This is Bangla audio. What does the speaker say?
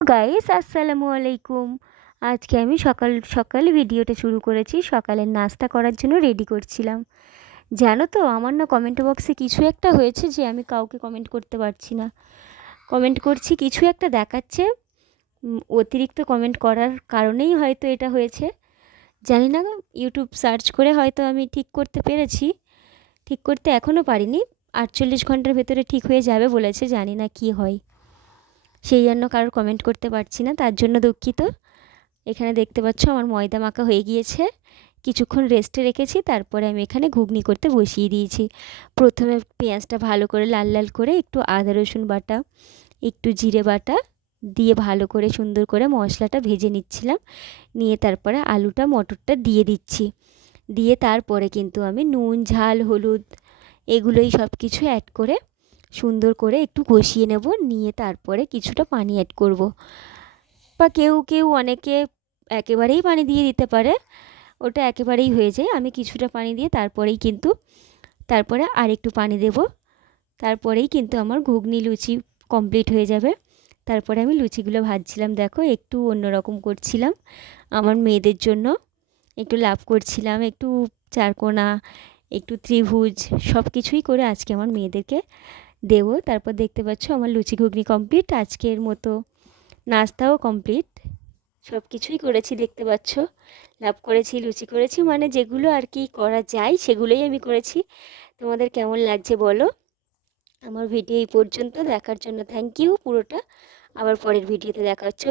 গাইস আসসালামু আলাইকুম। আজকে আমি সকাল সকাল ভিডিওটা শুরু করেছি। সকালের নাস্তা করার জন্য রেডি করছিলাম। জানো তো আমার না কমেন্ট বক্সে কিছু একটা হয়েছে যে আমি কাউকে কমেন্ট করতে পারছি না। কমেন্ট করছি কিছু একটা দেখাচ্ছে। অতিরিক্ত কমেন্ট করার কারণেই হয়তো এটা হয়েছে। জানি না, ইউটিউব সার্চ করে হয়তো আমি ঠিক করতে পেরেছি। ঠিক করতে এখনও পারিনি। 48 ঘন্টার ভেতরে ঠিক হয়ে যাবে বলেছে, জানি না কি হয়। সেই জন্য কারোর কমেন্ট করতে পারছি না, তার জন্য দুঃখিত। এখানে দেখতে পাচ্ছ আমার ময়দা মাখা হয়ে গিয়েছে। কিছুক্ষণ রেস্টে রেখেছি, তারপরে আমি এখানে ঘুগনি করতে বসিয়ে দিয়েছি। প্রথমে পেঁয়াজটা ভালো করে লাল লাল করে একটু আদা রসুন বাটা, একটু জিরে বাটা দিয়ে ভালো করে সুন্দর করে মশলাটা ভেজে নিচ্ছিলাম। নিয়ে তারপরে আলুটা মটরটা দিয়ে দিচ্ছি। দিয়ে তারপরে কিন্তু আমি নুন ঝাল হলুদ এগুলোই সব কিছু অ্যাড করে সুন্দর করে একটু কষিয়ে নেব। নিয়ে তারপরে কিছুটা পানি অ্যাড করব, বা কেউ কেউ অনেকে একেবারেই পানি দিয়ে দিতে পারে। ওটা একেবারেই হয়ে যায়। আমি কিছুটা পানি দিয়ে তারপরে আর একটু পানি দেব। তারপরেই কিন্তু আমার ঘুগনি লুচি কমপ্লিট হয়ে যাবে। তারপরে আমি লুচিগুলো ভাজছিলাম, দেখো একটু অন্যরকম করছিলাম আমার মেয়েদের জন্য। একটু লাভ করছিলাম, একটু চারকোনা, একটু ত্রিভুজ, সব কিছুই করে আজকে আমার মেয়েদেরকে দেবো। তারপর দেখতে পাচ্ছ আমার লুচি ঘুগনি কমপ্লিট, আজকের মতো নাস্তাও কমপ্লিট। সব কিছুই করেছি দেখতে পাচ্ছ। লাভ করেছি, লুচি করেছি, মানে যেগুলো আর কি করা যায় সেগুলোই আমি করেছি। তোমাদের কেমন লাগছে বলো। আমার ভিডিও এই পর্যন্ত দেখার জন্য থ্যাংক ইউ পুরোটা। আবার পরের ভিডিওতে দেখা হচ্ছে।